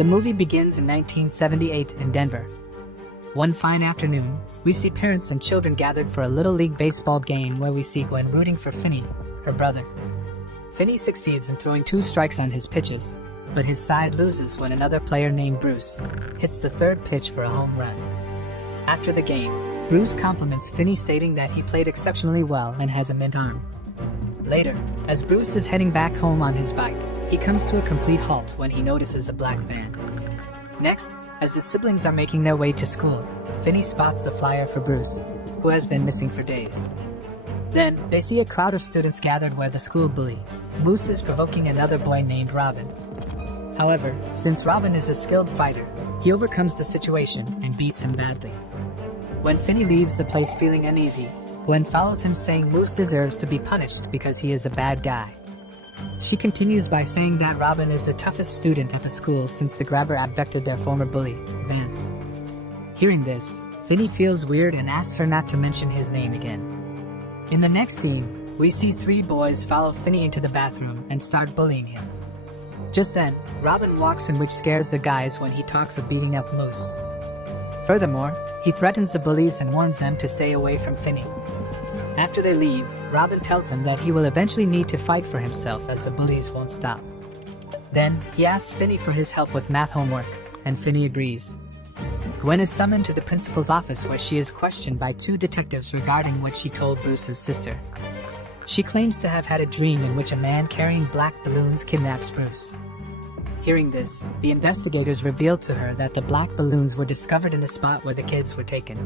The movie begins in 1978 in Denver. One fine afternoon, we see parents and children gathered for a Little League baseball game where we see Gwen rooting for Finney, her brother. Finney succeeds in throwing 2 strikes on his pitches, but his side loses when another player named Bruce hits the 3rd pitch for a home run. After the game, Bruce compliments Finney, stating that he played exceptionally well and has a mint arm. Later, as Bruce is heading back home on his bike, he comes to a complete halt when he notices a black van. Next, as the siblings are making their way to school, Finney spots the flyer for Bruce, who has been missing for days. Then, they see a crowd of students gathered where the school bully, Moose, is provoking another boy named Robin. However, since Robin is a skilled fighter, he overcomes the situation and beats him badly. When Finney leaves the place feeling uneasy, Gwen follows him, saying Moose deserves to be punished because he is a bad guy. She continues by saying that Robin is the toughest student at the school since the grabber abducted their former bully, Vance. Hearing this, Finney feels weird and asks her not to mention his name again. In the next scene, we see 3 boys follow Finney into the bathroom and start bullying him. Just then, Robin walks in, which scares the guys when he talks of beating up Moose. Furthermore, he threatens the bullies and warns them to stay away from Finney. After they leave, Robin tells him that he will eventually need to fight for himself as the bullies won't stop. Then, he asks Finney for his help with math homework, and Finney agrees. Gwen is summoned to the principal's office, where she is questioned by 2 detectives regarding what she told Bruce's sister. She claims to have had a dream in which a man carrying black balloons kidnaps Bruce. Hearing this, the investigators revealed to her that the black balloons were discovered in the spot where the kids were taken.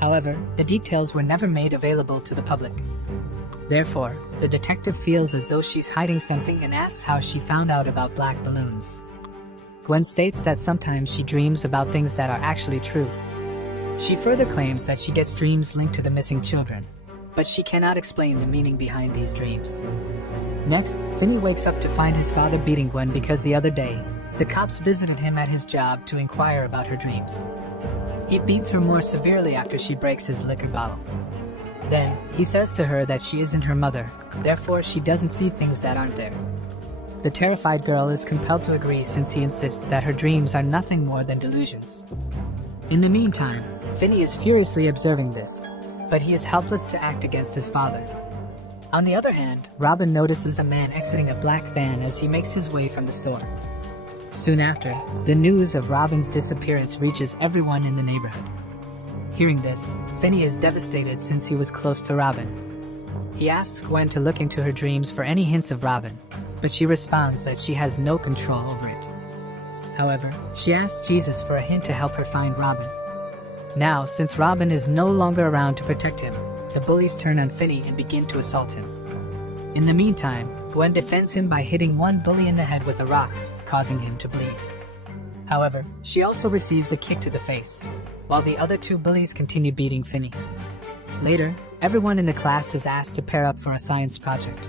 However, the details were never made available to the public. Therefore, the detective feels as though she's hiding something and asks how she found out about black balloons. Gwen states that sometimes she dreams about things that are actually true. She further claims that she gets dreams linked to the missing children, but she cannot explain the meaning behind these dreams. Next, Finney wakes up to find his father beating Gwen because the other day, the cops visited him at his job to inquire about her dreams. He beats her more severely after she breaks his liquor bottle. Then, he says to her that she isn't her mother, therefore she doesn't see things that aren't there. The terrified girl is compelled to agree, since he insists that her dreams are nothing more than delusions. In the meantime, Finney is furiously observing this, but he is helpless to act against his father. On the other hand, Robin notices a man exiting a black van as he makes his way from the store. Soon after, the news of Robin's disappearance reaches everyone in the neighborhood. Hearing this, Finney is devastated since he was close to Robin. He asks Gwen to look into her dreams for any hints of Robin, but she responds that she has no control over it. However, she asks Jesus for a hint to help her find Robin. Now, since Robin is no longer around to protect him, the bullies turn on Finney and begin to assault him. In the meantime, Gwen defends him by hitting one bully in the head with a rock, causing him to bleed. However, she also receives a kick to the face, while the other 2 bullies continue beating Finney. Later, everyone in the class is asked to pair up for a science project.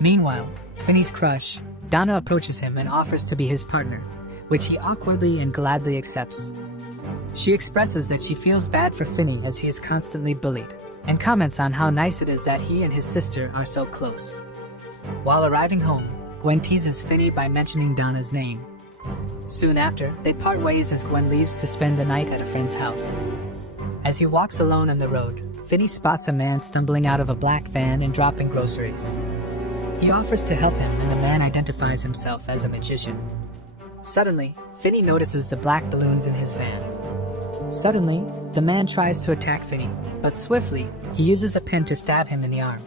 Meanwhile, Finney's crush, Donna, approaches him and offers to be his partner, which he awkwardly and gladly accepts. She expresses that she feels bad for Finney as he is constantly bullied, and comments on how nice it is that he and his sister are so close. While arriving home, Gwen teases Finney by mentioning Donna's name. Soon after, they part ways as Gwen leaves to spend the night at a friend's house. As he walks alone on the road, Finney spots a man stumbling out of a black van and dropping groceries. He offers to help him, and the man identifies himself as a magician. Suddenly, Finney notices the black balloons in his van. Suddenly, the man tries to attack Finney, but swiftly, he uses a pen to stab him in the arm.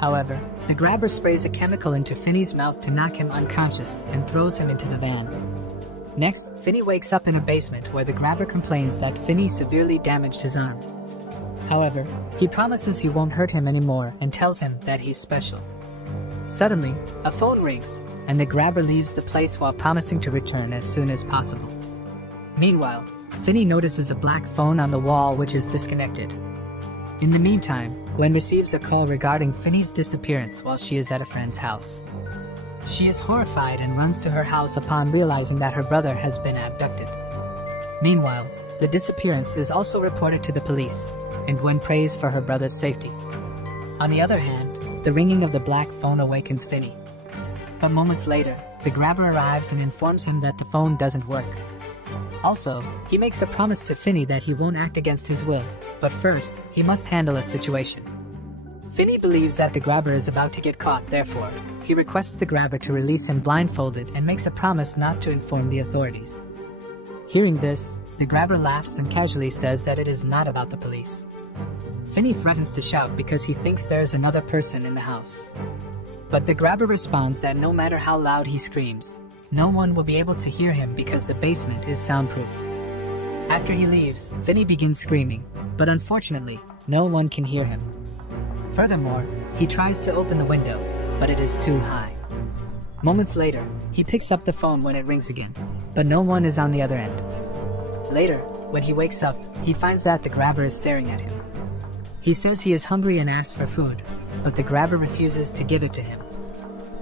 However, the grabber sprays a chemical into Finney's mouth to knock him unconscious and throws him into the van. Next, Finney wakes up in a basement where the grabber complains that Finney severely damaged his arm. However, he promises he won't hurt him anymore and tells him that he's special. Suddenly, a phone rings, and the grabber leaves the place while promising to return as soon as possible. Meanwhile, Finney notices a black phone on the wall which is disconnected. In the meantime, Gwen receives a call regarding Finney's disappearance while she is at a friend's house. She is horrified and runs to her house upon realizing that her brother has been abducted. Meanwhile, the disappearance is also reported to the police, and Gwen prays for her brother's safety. On the other hand, the ringing of the black phone awakens Finney. But moments later, the grabber arrives and informs him that the phone doesn't work. Also, he makes a promise to Finney that he won't act against his will, but first, he must handle a situation. Finney believes that the grabber is about to get caught, therefore, he requests the grabber to release him blindfolded and makes a promise not to inform the authorities. Hearing this, the grabber laughs and casually says that it is not about the police. Finney threatens to shout because he thinks there is another person in the house. But the grabber responds that no matter how loud he screams, no one will be able to hear him because the basement is soundproof. After he leaves, Finney begins screaming, but unfortunately, no one can hear him. Furthermore, he tries to open the window, but it is too high. Moments later, he picks up the phone when it rings again, but no one is on the other end. Later, when he wakes up, he finds that the grabber is staring at him. He says he is hungry and asks for food, but the grabber refuses to give it to him.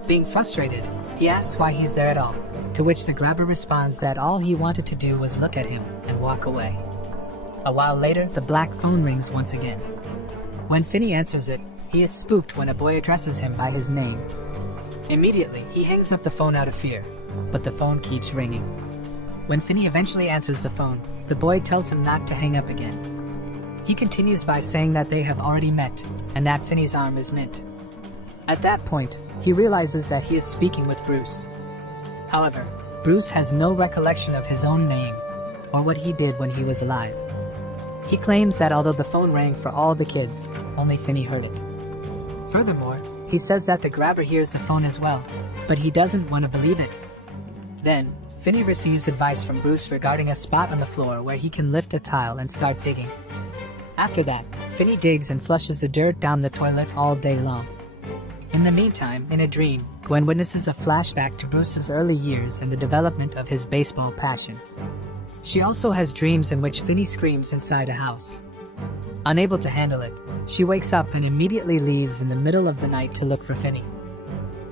Being frustrated, he asks why he's there at all, to which the grabber responds that all he wanted to do was look at him and walk away. A while later, the black phone rings once again. When Finney answers it, he is spooked when a boy addresses him by his name. Immediately, he hangs up the phone out of fear, but the phone keeps ringing. When Finney eventually answers the phone, the boy tells him not to hang up again. He continues by saying that they have already met, and that Finney's arm is mint. At that point, he realizes that he is speaking with Bruce. However, Bruce has no recollection of his own name, or what he did when he was alive. He claims that although the phone rang for all the kids, only Finney heard it. Furthermore, he says that the grabber hears the phone as well, but he doesn't want to believe it. Then, Finney receives advice from Bruce regarding a spot on the floor where he can lift a tile and start digging. After that, Finney digs and flushes the dirt down the toilet all day long. In the meantime, in a dream, Gwen witnesses a flashback to Bruce's early years and the development of his baseball passion. She also has dreams in which Finney screams inside a house. Unable to handle it, she wakes up and immediately leaves in the middle of the night to look for Finney.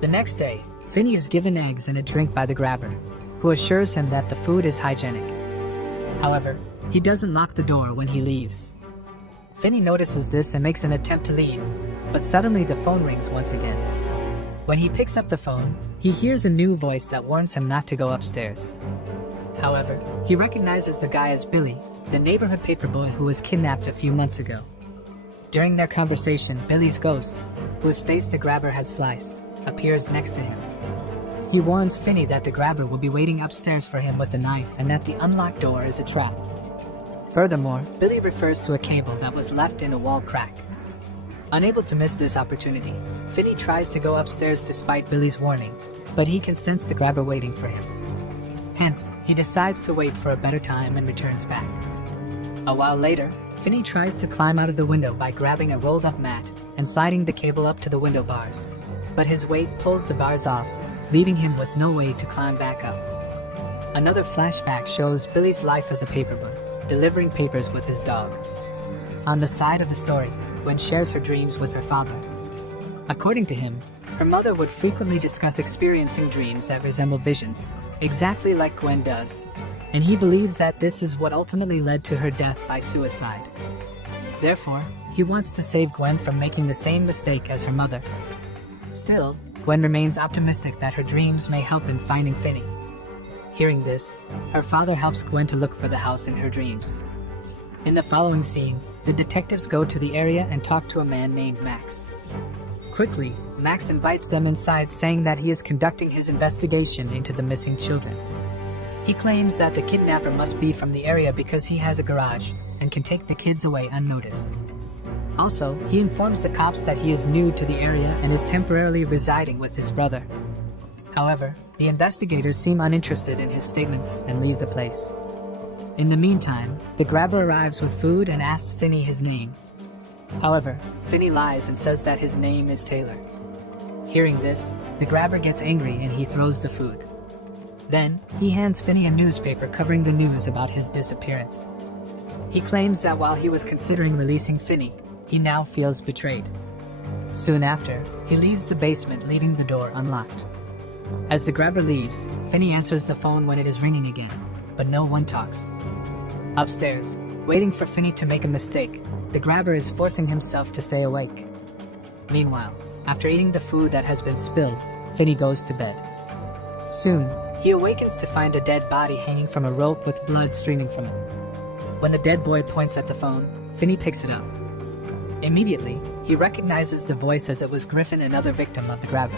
The next day, Finney is given eggs and a drink by the grabber, who assures him that the food is hygienic. However, he doesn't lock the door when he leaves. Finney notices this and makes an attempt to leave, but suddenly the phone rings once again. When he picks up the phone, he hears a new voice that warns him not to go upstairs. However, he recognizes the guy as Billy, the neighborhood paperboy who was kidnapped a few months ago. During their conversation, Billy's ghost, whose face the grabber had sliced, appears next to him. He warns Finney that the grabber will be waiting upstairs for him with a knife and that the unlocked door is a trap. Furthermore, Billy refers to a cable that was left in a wall crack. Unable to miss this opportunity, Finney tries to go upstairs despite Billy's warning, but he can sense the grabber waiting for him. Hence, he decides to wait for a better time and returns back. A while later, Finney tries to climb out of the window by grabbing a rolled-up mat and sliding the cable up to the window bars, but his weight pulls the bars off, leaving him with no way to climb back up. Another flashback shows Billy's life as a paperboy, delivering papers with his dog. On the side of the story, Gwen shares her dreams with her father. According to him, her mother would frequently discuss experiencing dreams that resemble visions, exactly like Gwen does, and he believes that this is what ultimately led to her death by suicide. Therefore, he wants to save Gwen from making the same mistake as her mother. Still, Gwen remains optimistic that her dreams may help in finding Finney. Hearing this, her father helps Gwen to look for the house in her dreams. In the following scene, the detectives go to the area and talk to a man named Max. Quickly, Max invites them inside, saying that he is conducting his investigation into the missing children. He claims that the kidnapper must be from the area because he has a garage and can take the kids away unnoticed. Also, he informs the cops that he is new to the area and is temporarily residing with his brother. However, the investigators seem uninterested in his statements and leave the place. In the meantime, the grabber arrives with food and asks Finney his name. However, Finney lies and says that his name is Taylor. Hearing this, the grabber gets angry and he throws the food. Then, he hands Finney a newspaper covering the news about his disappearance. He claims that while he was considering releasing Finney, he now feels betrayed. Soon after, he leaves the basement, leaving the door unlocked. As the grabber leaves, Finney answers the phone when it is ringing again, but no one talks. Upstairs, waiting for Finney to make a mistake, the grabber is forcing himself to stay awake. Meanwhile, after eating the food that has been spilled, Finney goes to bed. Soon, he awakens to find a dead body hanging from a rope with blood streaming from it. When the dead boy points at the phone, Finney picks it up. Immediately, he recognizes the voice as it was Griffin, another victim of the grabber.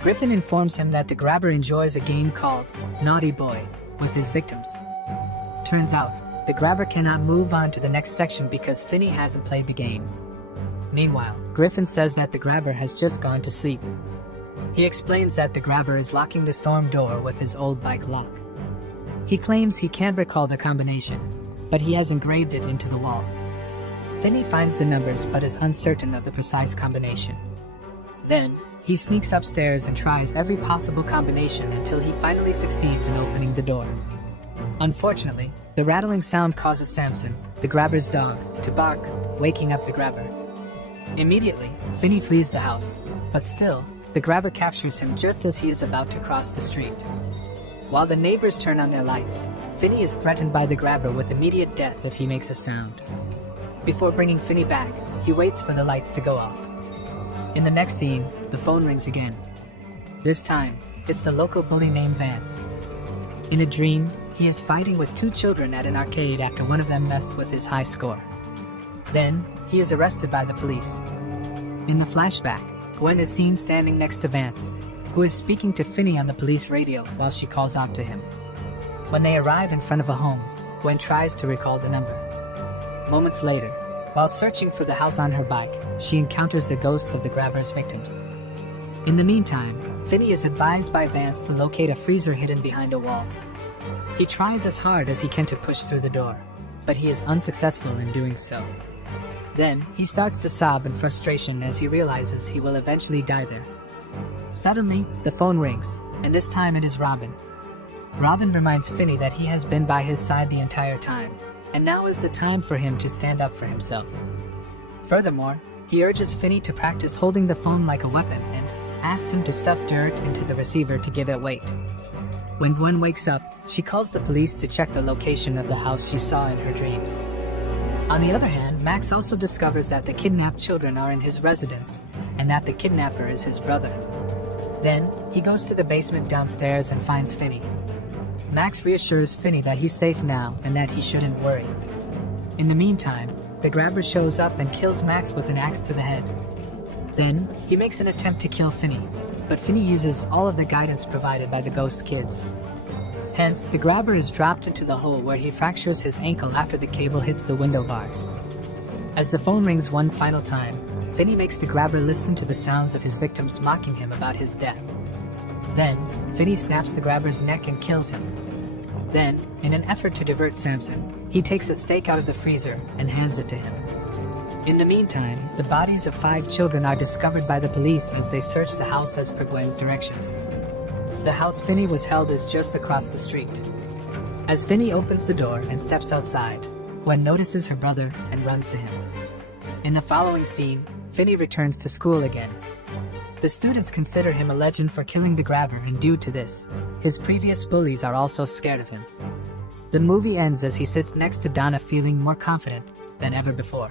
Griffin informs him that the grabber enjoys a game called Naughty Boy with his victims. Turns out, the grabber cannot move on to the next section because Finney hasn't played the game. Meanwhile, Griffin says that the grabber has just gone to sleep. He explains that the grabber is locking the storm door with his old bike lock. He claims he can't recall the combination, but he has engraved it into the wall. Finney finds the numbers but is uncertain of the precise combination. Then, he sneaks upstairs and tries every possible combination until he finally succeeds in opening the door. Unfortunately, the rattling sound causes Samson, the grabber's dog, to bark, waking up the grabber. Immediately, Finney flees the house, but still, the grabber captures him just as he is about to cross the street. While the neighbors turn on their lights, Finney is threatened by the grabber with immediate death if he makes a sound. Before bringing Finney back, he waits for the lights to go off. In the next scene, the phone rings again. This time, it's the local bully named Vance. In a dream, he is fighting with two children at an arcade after one of them messed with his high score. Then, he is arrested by the police. In the flashback, Gwen is seen standing next to Vance, who is speaking to Finney on the police radio while she calls out to him. When they arrive in front of a home, Gwen tries to recall the number. Moments later, while searching for the house on her bike, she encounters the ghosts of the grabber's victims. In the meantime, Finney is advised by Vance to locate a freezer hidden behind a wall. He tries as hard as he can to push through the door, but he is unsuccessful in doing so. Then, he starts to sob in frustration as he realizes he will eventually die there. Suddenly, the phone rings, and this time it is Robin. Robin reminds Finney that he has been by his side the entire time, and now is the time for him to stand up for himself. Furthermore, he urges Finney to practice holding the phone like a weapon and asks him to stuff dirt into the receiver to give it weight. When Gwen wakes up, she calls the police to check the location of the house she saw in her dreams. On the other hand, Max also discovers that the kidnapped children are in his residence, and that the kidnapper is his brother. Then, he goes to the basement downstairs and finds Finney. Max reassures Finney that he's safe now and that he shouldn't worry. In the meantime, the grabber shows up and kills Max with an axe to the head. Then, he makes an attempt to kill Finney, but Finney uses all of the guidance provided by the ghost kids. Hence, the grabber is dropped into the hole where he fractures his ankle after the cable hits the window bars. As the phone rings one final time, Finney makes the grabber listen to the sounds of his victims mocking him about his death. Then, Finney snaps the grabber's neck and kills him. Then, in an effort to divert Samson, he takes a steak out of the freezer and hands it to him. In the meantime, the bodies of 5 children are discovered by the police as they search the house as per Gwen's directions. The house Finney was held is just across the street. As Finney opens the door and steps outside, Gwen notices her brother and runs to him. In the following scene, Finney returns to school again. The students consider him a legend for killing the grabber, and due to this, his previous bullies are also scared of him. The movie ends as he sits next to Donna feeling more confident than ever before.